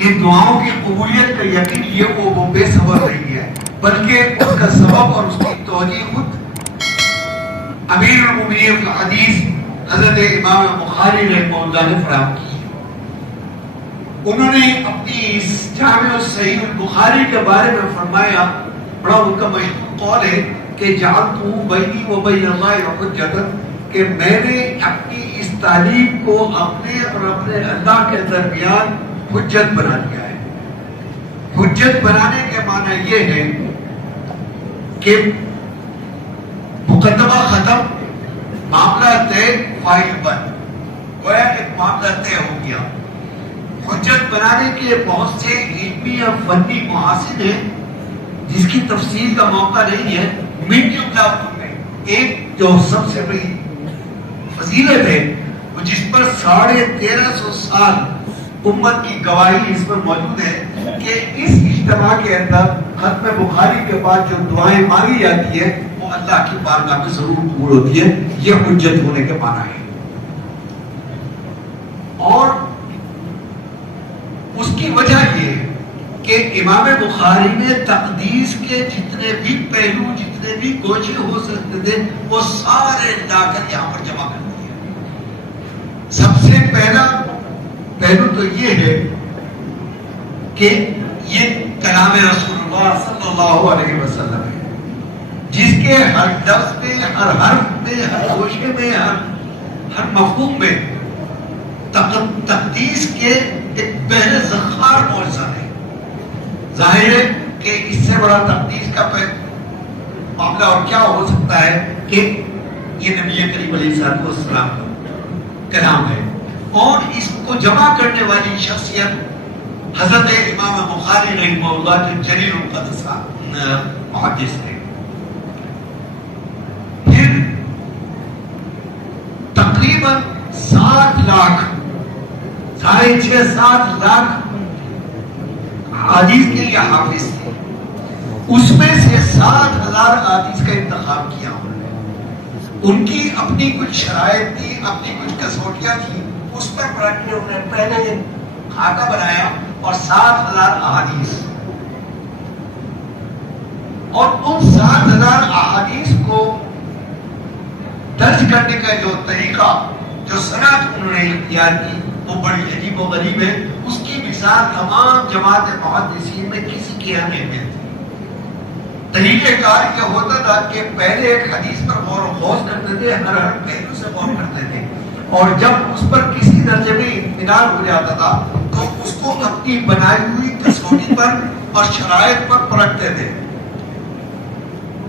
کہ دعاؤں کی قبولیت کا یقین یہ وہ بے سبب نہیں ہے، بلکہ اس کا سبب اور اس کی توجیہ خود امیر المومنین حدیث حضرت امام بخاری رحمہ اللہ نے فراہم کی ہے۔ انہوں نے اپنی اس جامع صحیح البخاری کے بارے میں فرمایا، بڑا ان کا مشہور قول ہے کہ جعلتہ بینی و بین اللہ حجۃ، کہ میں نے اپنی اس تعلیم کو اپنے اور اپنے اللہ کے درمیان حجت بنا دیا ہے۔ حجت بنانے کے معنی یہ ہے کہ مقدمہ ختم، معاملہ طے، فائل بند، گویا ایک معاملہ طے ہو گیا۔ حجت بنانے کے بہت سے علمی یا فنی محاسن ہیں جس کی تفصیل کا موقع نہیں ہے۔ من جملہ میں ایک جو سب سے بڑی فضیلت ہے وہ جس پر 1350 سال امت کی گواہی اس پر موجود ہے کہ اس اجتماع کے اندر ختم بخاری کے بعد جو دعائیں مانگی جاتی ہے وہ اللہ کی بارگاہ میں ضرور قبول ہوتی ہے۔ یہ حجت ہونے کے معنی ہے۔ اور اس کی وجہ یہ کہ امام بخاری نے تقدیس کے جتنے بھی پہلو، جتنے بھی گوشے ہو سکتے تھے وہ سارے لا کر یہاں پر جمع کر دیے۔ سب سے پہلا پہلو تو یہ ہے کہ یہ کلام رسول اللہ صلی اللہ علیہ وسلم ہے، جس کے ہر لفظ میں، ہر حرف میں، ہر گوشے میں، ہر مفہوم میں تقدیس کے ایک بحر زخار معجزہ ہے۔ ظاہر ہے کہ اس سے بڑا تقدیس کا معاملہ اور کیا ہو سکتا ہے کہ یہ نبی کریم علیہ السلام کا کلام ہے، اور اس کو جمع کرنے والی شخصیت حضرت امام بخاری رحمہ اللہ جو جلیل القدر محدث ہے۔ پھر تقریباً 7 لاکھ 6.5-7 لاکھ حدیث کے لیے حافظ تھے، اس میں سے 7,000 حدیث کا انتخاب کیا۔ ان کی اپنی کچھ شرائط تھی، اپنی کچھ کسوٹیاں تھیں، اس پر پڑھ کے انہوں نے پہلے خاکہ بنایا اور 7,000 احادیث، اور ان 7,000 احادیث کو درج کرنے کا جو طریقہ، جو صنعت انہوں نے اختیار کی وہ بڑی عجیب و غریب ہے۔ اس کی مثال تمام جماعت محدثین میں کسی کے یہاں نہیں ملتی۔ طریقہ کار یہ ہوتا تھا کہ پہلے ایک حدیث پر غور و خوض کرتے تھے، ہر پہلو سے غور کرتے تھے، اور جب اس پر کسی درجے میں اطمینان ہو جاتا تھا تو اس کو اپنی بنائی ہوئی کسوٹی پر اور شرائط پر پرکھتے تھے۔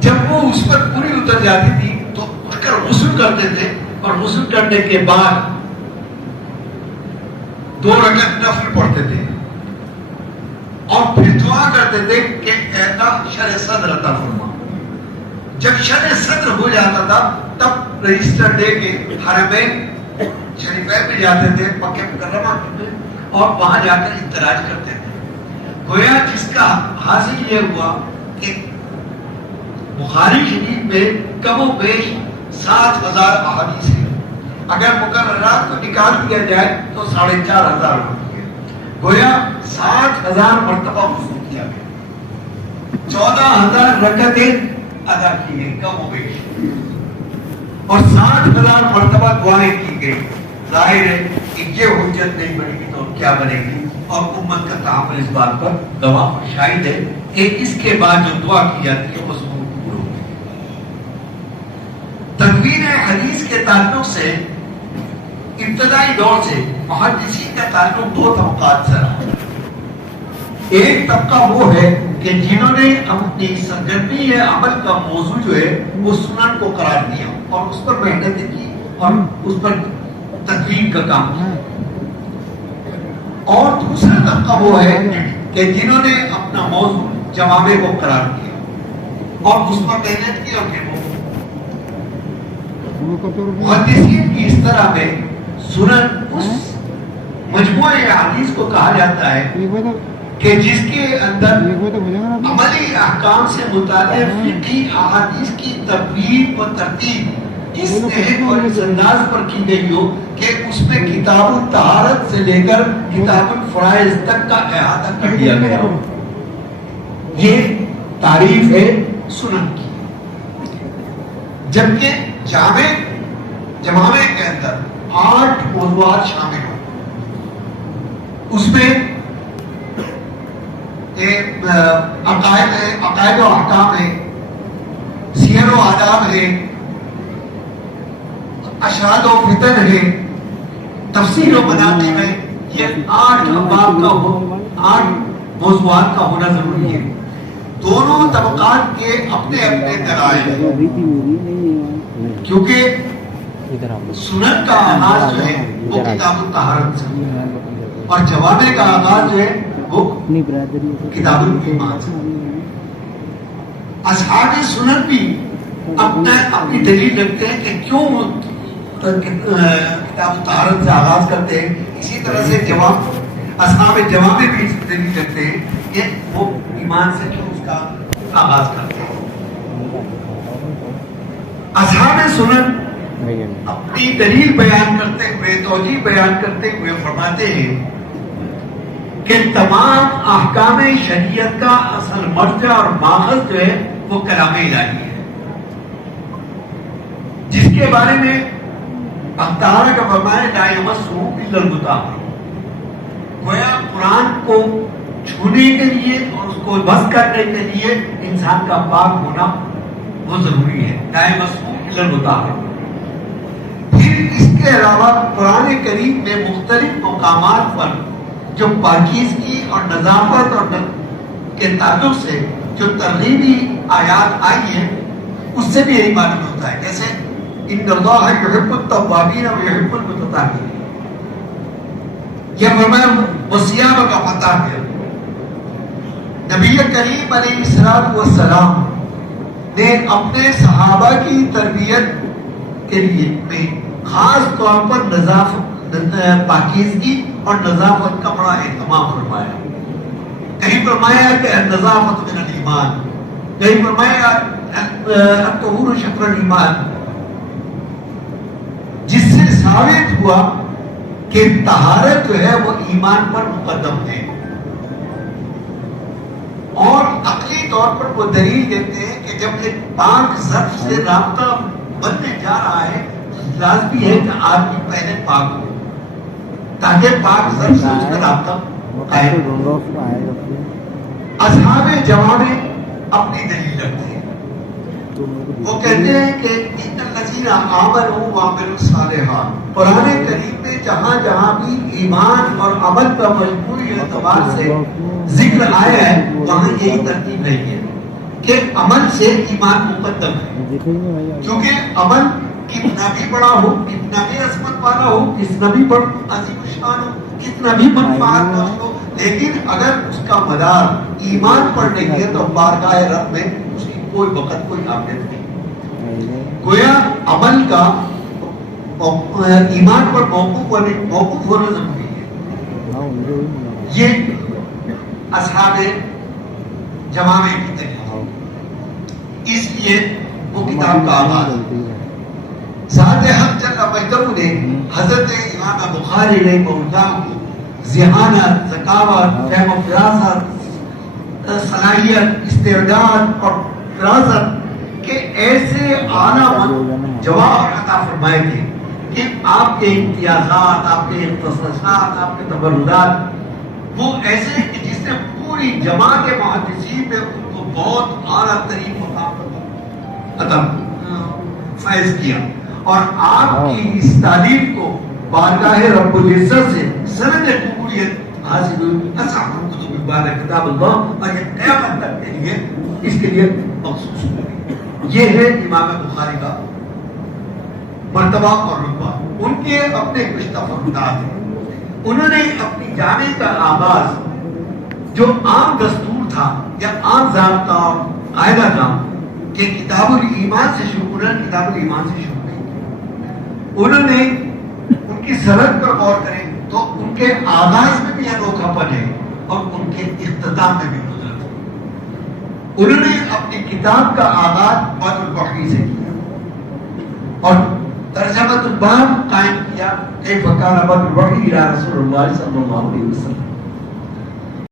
جب وہ اس پر پوری اتر جاتی تھی تو اٹھ کر غسل کرتے تھے، اور غسل کرنے کے بعد 2 رکعت نفل پڑھتے تھے، اور پھر دعا کرتے تھے کہ اے اللہ شرح صدر عطا فرما۔ جب شرح صدر ہو جاتا تھا تب رجسٹر لے کے حرمین شریفین میں جاتے تھے، مکہ مکرمہ میں، اور وہاں جا کر اندراج کرتے تھے۔ گویا جس کا حاصل یہ ہوا کہ بخاری شریف میں کم و بیش 7,000 احادیث ہیں۔ اگر مقررات کو نکال دیا جائے تو 4,500 ہوتی ہے۔ گویا 7,000 مرتبہ وضو کیا گیا، 14,000 رکعتیں ادا کی گئی کم و بیش، اور 60,000 مرتبہ دعائیں کی گئی۔ ظاہر ہے کہ یہ حجت نہیں بنے گی تو کیا بنے گی، اور امت کا تعامل اس بات پر گواہ اور شاہد ہے کہ اس کے بعد جو دعا کی جاتی ہے وہ ضرور قبول ہوتی ہے۔ تدوین حدیث کے تعلق سے ابتدائی دور سے محدثین کا تعلق 2 طبقات سے رہا۔ ایک طبقہ وہ ہے کہ جنہوں نے اپنی سرگرمی عمل کا موضوع جو ہے وہ سنن کو قرار دیا اور اس پر محنت کی اور اس پر تدوین کا کام کیا، اور دوسرا طبقہ وہ ہے کہ جنہوں نے اپنا موضوع جوامع کو قرار دیا اور اس پر محنت کی، اور محدثین کی اس طرح میں سنن اس مجموعہ حدیث کو کہا جاتا ہے کہ جس کے اندر عملی احکام سے متعلق فقہی احادیث کی تبیین و ترتیب اس نحو اور اس انداز پر کی گئی ہو کہ اس میں کتاب الطہارت سے لے کر کتاب الفرائض تک کا احاطہ کر دیا گیا ہو. یہ تعریف ہے سنن کی. جبکہ جامع کے اندر 8 موضوعات شامل ہوں. اس میں عقائد ہے، عقائد و احکام ہے، سیر و آداب ہے، اشراط و فتن ہے، تفسیر و مناقب ہے. یہ 8 ابواب کا 8 موضوعات کا ہونا ضروری ہے. دونوں طبقات کے اپنے اپنے دلائل ہیں، کیونکہ سنن کا آغاز جو ہے وہ کتاب الطہارت سے اور جوامع کا آغاز جو ہے وہ کتاب الایمان سے. اصحاب سنن بھی اپنی دلیل رکھتے ہیں کہ کیوں کتاب الطہارت سے آغاز کرتے ہیں. اسی طرح سے اصحاب جوامع بھی اس دلیل رکھتے ہیں کہ وہ ایمان سے کیوں اس کا آغاز کرتے ہیں. اصحاب سنن اپنی دلیل بیان کرتے ہوئے، توجیہ بیان کرتے ہوئے فرماتے ہیں کہ تمام احکام شریعت کا اصل مرجع اور ماخذ جو ہے وہ کلام الہی ہے، جس کے بارے میں اللہ تعالیٰ کا فرمان ہے لا یمسہ الا المطہرون. گویا قرآن کو چھونے کے لیے اور اس کو بس کرنے کے لیے انسان کا پاک ہونا وہ ضروری ہے. لا یمسہ الا المطہرون. پھر اس کے علاوہ قرآن کریم میں مختلف مقامات پر جو پاکیزگی اور نظافت اور کے تعلق سے جو ترغیبی آیات آئی ہیں اس سے بھی یہی معلوم ہوتا ہے. جیسے ان اللہ یحب التوابین و یحب المتطہرین. یہ فرمایا وثیابک فطہر. نبی کریم علیہ الصلوۃ والسلام نے اپنے صحابہ کی تربیت کے لیے خاص طور پر نظافت، پاکیزگی اور نظافت کا بڑا اہتمام فرمایا. کہیں فرمایا کہ النظافت من الایمان، کہیں فرمایا الطہور شطر الایمان، جس سے ثابت ہوا کہ طہارت جو ہے وہ ایمان پر مقدم ہے. اور عقلی طور پر وہ دلیل دیتے ہیں کہ جب ایک پاک ظرف سے رابطہ بننے جا رہا ہے لازمی ہے کہ آدمی پہلے پاک ہو تاکہ پاک ظرف سے اس کا رابطہ قائم ہو. اصحاب جوامع اپنی دلیل رکھتے ہیں. وہ کہتے ہیں کہ ان الذین آمنوا وعملوا الصالحات، قرآن کریم میں جہاں جہاں بھی ایمان اور عمل کا مجموعی اعتبار سے ذکر آیا ہے وہاں یہی ترتیب نہیں ہے کہ عمل سے ایمان مقدم ہے. کیونکہ عمل کتنا بھی بڑا ہو، کتنا بھی عظمت والا ہو، کتنا بھی بڑا عظیم الشان ہو، کتنا بھی منفعت بخش ہو، لیکن اگر اس کا مدار ایمان پر نہیں ہے تو بارگاہ رب میں اس کی کوئی وقت کوئی اہمیت نہیں. گویا عمل کا ایمان پر موقوف ہونا ضروری ہے. یہ اصحاب جوامع کی دلیل. اس لیے وہ کتاب کا آغاز ذات حق جل مجدہ نے حضرت امام بخاری رحمہ اللہ کو ذہانت، ذکاوت، فہم و فراست، صلاحیت، استعداد اور فراست کے ایسے اعلیٰ جواہر عطا فرمائے تھے کہ آپ کے امتیازات، آپ کے اختصاصات، آپ کے تبرعات وہ ایسے کہ جس نے پوری جماعت محدثین میں ان کو بہت اعلیٰ ترین مقام عطا فیض کیا. اور آپ کی اس تعلیم کو بارگاہ رب العزت سے سند قبولیت حاصل ہوئی. اصحاب الکتب بعد کتاب اللہ اور یہ قیامت تک کے لیے اس کے لیے مخصوص ہوئی. یہ ہے امام بخاری کا مرتبہ اور رتبہ. ان کے اپنے کچھ تفردات ہیں. انہوں نے اپنی جامع کا آغاز جو عام دستور تھا یا عام ضابطہ اور قاعدہ تھا کہ کتاب الایمان سے شروع ہونا، کتاب الایمان سے شروع. انہوں نے ان کی سرحد پر غور کریں تو ان کے آغاز میں بھی انوکھا پن ہے اور ان کے اختتام میں بھی قدرت ہے. انہوں نے اپنی کتاب کا آغاز بعد الوحی سے کیا. اور ترجمۃ الباب قائم کیا کیف کان بدء الوحی الی رسول اللہ صلی اللہ علیہ وسلم.